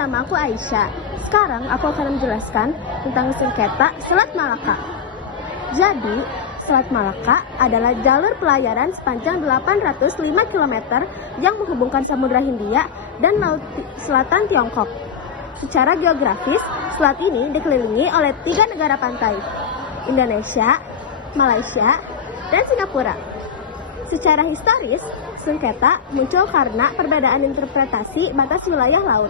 nama aku Aisyah. Sekarang aku akan menjelaskan tentang sengketa Selat Malaka. Jadi, Selat Malaka adalah jalur pelayaran sepanjang 805 km yang menghubungkan Samudra Hindia dan Laut Selatan Tiongkok. Secara geografis, selat ini dikelilingi oleh 3 negara pantai, Indonesia, Malaysia, dan Singapura. Secara historis, sengketa muncul karena perbedaan interpretasi batas wilayah laut,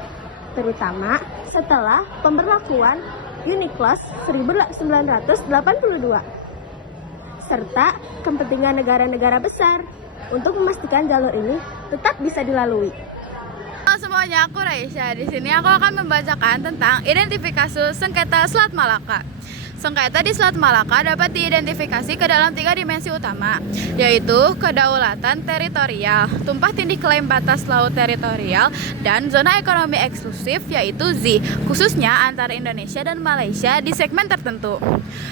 terutama setelah pemberlakuan UNCLOS 1982, serta kepentingan negara-negara besar untuk memastikan jalur ini tetap bisa dilalui. Halo semuanya, aku Raisya. Di sini aku akan membacakan tentang identifikasi sengketa Selat Malaka. Sengketa di Selat Malaka dapat diidentifikasi ke dalam 3 dimensi utama, yaitu kedaulatan teritorial, tumpah tindih klaim batas laut teritorial, dan zona ekonomi eksklusif yaitu ZEE, khususnya antara Indonesia dan Malaysia di segmen tertentu.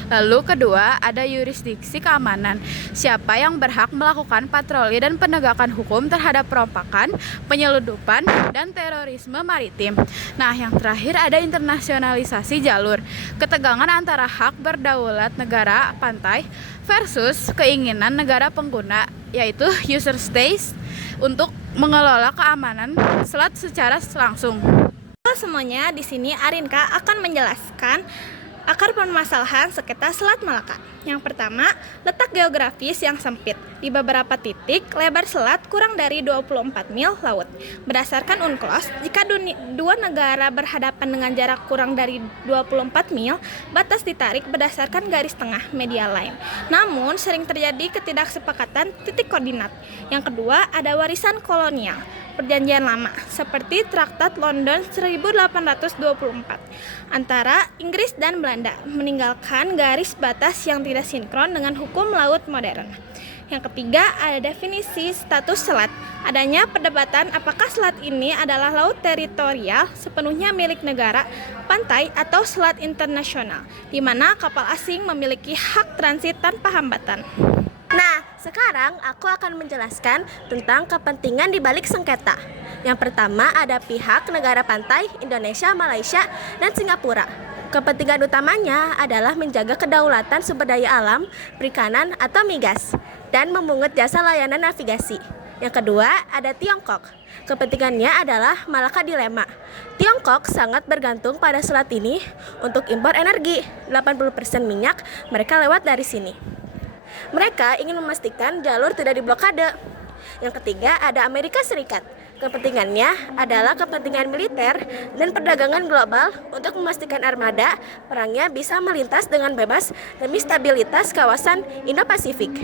Lalu kedua, ada yurisdiksi keamanan, siapa yang berhak melakukan patroli dan penegakan hukum terhadap perompakan, penyelundupan, dan terorisme maritim. Nah, yang terakhir ada internasionalisasi jalur, ketegangan antara hak berdaulat negara pantai versus keinginan negara pengguna, yaitu user states, untuk mengelola keamanan selat secara langsung. Halo semuanya, di sini Arinka akan menjelaskan akar permasalahan sengketa Selat Malaka. Yang pertama, letak geografis yang sempit. Di beberapa titik, lebar selat kurang dari 24 mil laut. Berdasarkan UNCLOS, jika dua negara berhadapan dengan jarak kurang dari 24 mil, batas ditarik berdasarkan garis tengah media line. Namun, sering terjadi ketidaksepakatan titik koordinat. Yang kedua, ada warisan kolonial, perjanjian lama, seperti Traktat London 1824 antara Inggris dan Belanda, meninggalkan garis batas yang tidak sinkron dengan hukum laut modern. Yang ketiga, ada definisi status selat. Adanya perdebatan apakah selat ini adalah laut teritorial sepenuhnya milik negara, pantai, atau selat internasional, di mana kapal asing memiliki hak transit tanpa hambatan. Nah, sekarang aku akan menjelaskan tentang kepentingan di balik sengketa. Yang pertama ada pihak negara pantai, Indonesia, Malaysia, dan Singapura. Kepentingan utamanya adalah menjaga kedaulatan sumber daya alam, perikanan, atau migas, dan memungut jasa layanan navigasi. Yang kedua ada Tiongkok. Kepentingannya adalah Malaka Dilema. Tiongkok sangat bergantung pada selat ini untuk impor energi. 80% minyak mereka lewat dari sini. Mereka ingin memastikan jalur tidak diblokade. Yang ketiga ada Amerika Serikat. Kepentingannya adalah kepentingan militer dan perdagangan global untuk memastikan armada perangnya bisa melintas dengan bebas demi stabilitas kawasan Indo-Pasifik.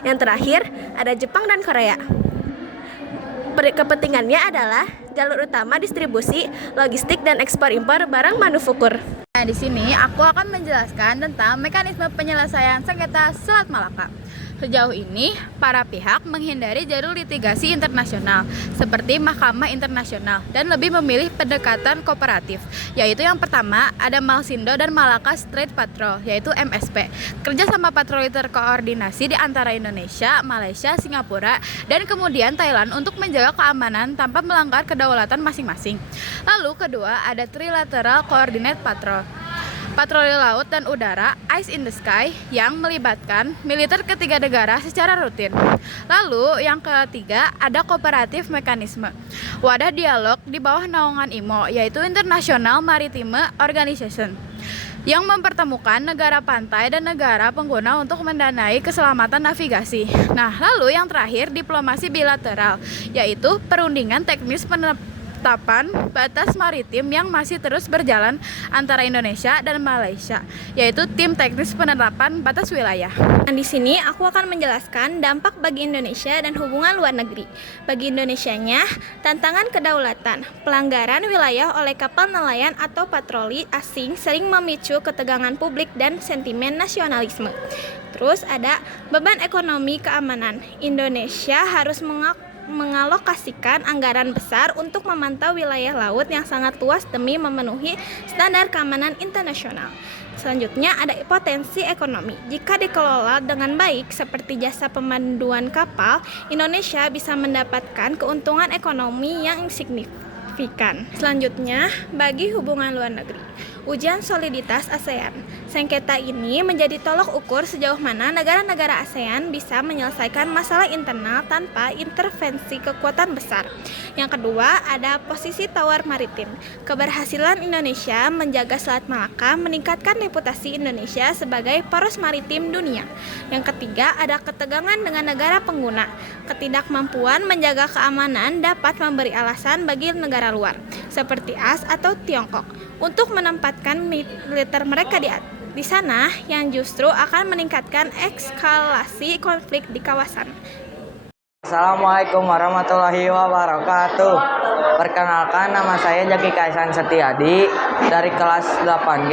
Yang terakhir ada Jepang dan Korea. Kepentingannya adalah jalur utama distribusi, logistik, dan ekspor-impor barang manufaktur. Nah, di sini aku akan menjelaskan tentang mekanisme penyelesaian sengketa Selat Malaka. Sejauh ini, para pihak menghindari jalur litigasi internasional seperti Mahkamah Internasional dan lebih memilih pendekatan kooperatif, yaitu yang pertama ada Malsindo dan Malaka Strait Patrol, yaitu MSP. Kerjasama patroli terkoordinasi di antara Indonesia, Malaysia, Singapura, dan kemudian Thailand untuk menjaga keamanan tanpa melanggar kedaulatan masing-masing. Lalu kedua ada Trilateral Coordinate Patrol, patroli laut dan udara Ice in the Sky yang melibatkan militer ketiga negara secara rutin. Lalu yang ketiga ada kooperatif mekanisme, wadah dialog di bawah naungan IMO, yaitu International Maritime Organization, yang mempertemukan negara pantai dan negara pengguna untuk mendanai keselamatan navigasi. Nah, lalu yang terakhir diplomasi bilateral, yaitu perundingan teknis penetapan batas maritim yang masih terus berjalan antara Indonesia dan Malaysia, yaitu tim teknis penetapan batas wilayah. Nah, di sini aku akan menjelaskan dampak bagi Indonesia dan hubungan luar negeri. Bagi Indonesianya, tantangan kedaulatan, pelanggaran wilayah oleh kapal nelayan atau patroli asing sering memicu ketegangan publik dan sentimen nasionalisme. Terus ada beban ekonomi keamanan. Indonesia harus mengalokasikan anggaran besar untuk memantau wilayah laut yang sangat luas demi memenuhi standar keamanan internasional. Selanjutnya ada potensi ekonomi. Jika dikelola dengan baik seperti jasa pemanduan kapal, Indonesia bisa mendapatkan keuntungan ekonomi yang signifikan. signifikan. Selanjutnya, bagi hubungan luar negeri, ujian soliditas ASEAN. Sengketa ini menjadi tolok ukur sejauh mana negara-negara ASEAN bisa menyelesaikan masalah internal tanpa intervensi kekuatan besar. Yang kedua, ada posisi tawar maritim. Keberhasilan Indonesia menjaga Selat Malaka meningkatkan reputasi Indonesia sebagai poros maritim dunia. Yang ketiga, ada ketegangan dengan negara pengguna. Ketidakmampuan menjaga keamanan dapat memberi alasan bagi negara luar, seperti AS atau Tiongkok, untuk menempatkan militer mereka di sana yang justru akan meningkatkan eskalasi konflik di kawasan. Assalamualaikum warahmatullahi wabarakatuh. Perkenalkan, nama saya Jaki Kaisan Setiadi dari kelas 8G.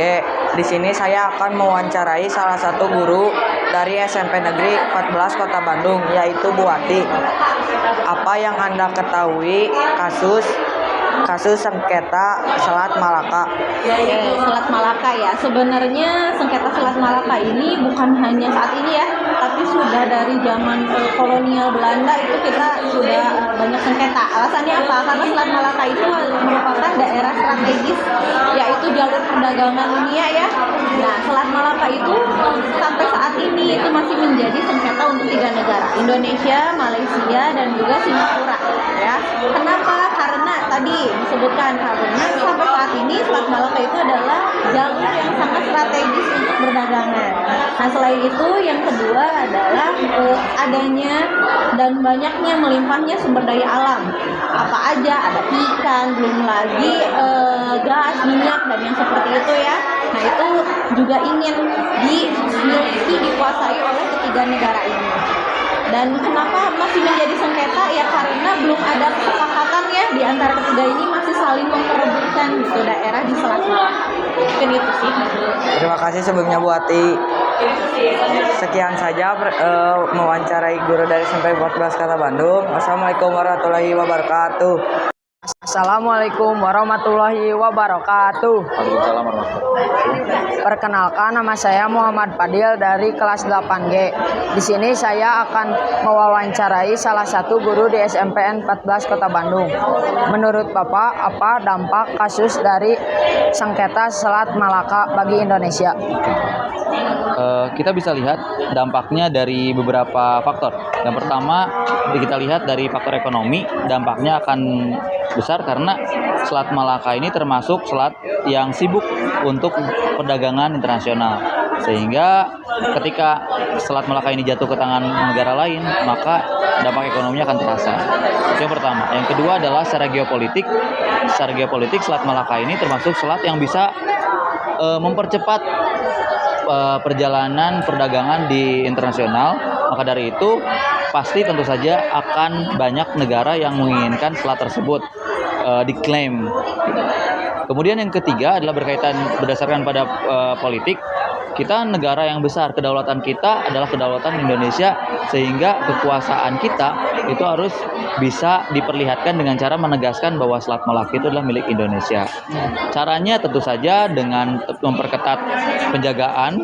Di sini saya akan mewawancarai salah satu guru dari SMP Negeri 14 Kota Bandung, yaitu Bu Wati. Apa yang Anda ketahui kasus sengketa Selat Malaka? Selat Malaka ya, sebenarnya sengketa Selat Malaka ini bukan hanya saat ini ya, tapi sudah dari zaman kolonial Belanda itu kita sudah banyak sengketa. Alasannya apa? Karena Selat Malaka itu merupakan daerah strategis, yaitu jalur perdagangan dunia ya. Nah, Selat Malaka itu sampai saat ini itu masih menjadi sengketa untuk 3 negara, Indonesia, Malaysia, dan juga Singapura ya. Kenapa? Karena tadi disebutkan karena sampai saat ini Selat Malaka itu adalah jalur yang sangat strategis untuk perdagangan. Nah, selain itu yang kedua adalah adanya dan banyaknya melimpahnya sumber daya alam. Apa aja? Ada ikan, belum lagi gas, minyak, dan yang seperti itu ya. Nah, itu juga ingin dimiliki, dikuasai oleh ketiga negara ini. Dan kenapa masih menjadi sengketa? Ya karena belum ada kesepakatan ya di antara ketiga ini, masih saling memperebutkan gitu daerah di Selat Malaka. Mungkin itu sih. Terima kasih sebelumnya Bu Wati. Sekian saja mewawancarai guru dari SMP 14 Kota Bandung. Wassalamualaikum warahmatullahi wabarakatuh. Assalamualaikum warahmatullahi wabarakatuh. Waalaikumsalam warahmatullahi wabarakatuh. Perkenalkan, nama saya Muhammad Fadil dari kelas 8G. Di sini saya akan mewawancarai salah satu guru di SMPN 14 Kota Bandung. Menurut Bapak, apa dampak kasus dari sengketa Selat Malaka bagi Indonesia? Kita bisa lihat dampaknya dari beberapa faktor. Yang pertama, kita lihat dari faktor ekonomi, dampaknya akan besar karena Selat Malaka ini termasuk selat yang sibuk untuk perdagangan internasional. Sehingga ketika Selat Malaka ini jatuh ke tangan negara lain, maka dampak ekonominya akan terasa. Itu yang pertama. Yang kedua adalah secara geopolitik. Secara geopolitik, Selat Malaka ini termasuk selat yang bisa mempercepat perjalanan perdagangan di internasional. Maka dari itu pasti tentu saja akan banyak negara yang menginginkan selat tersebut diklaim. Kemudian yang ketiga adalah berkaitan berdasarkan pada politik. Kita negara yang besar, kedaulatan kita adalah kedaulatan Indonesia, sehingga kekuasaan kita itu harus bisa diperlihatkan dengan cara menegaskan bahwa Selat Malaka itu adalah milik Indonesia. Caranya tentu saja dengan memperketat penjagaan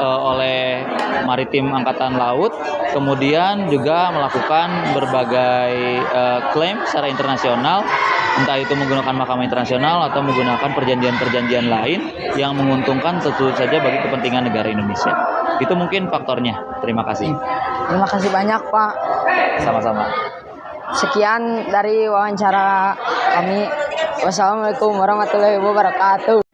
oleh Maritim Angkatan Laut, kemudian juga melakukan berbagai klaim secara internasional, entah itu menggunakan mahkamah internasional atau menggunakan perjanjian-perjanjian lain yang menguntungkan tentu saja bagi kepentingan negara Indonesia. Itu mungkin faktornya. Terima kasih. Terima kasih banyak, Pak. Sama-sama. Sekian dari wawancara kami. Wassalamualaikum warahmatullahi wabarakatuh.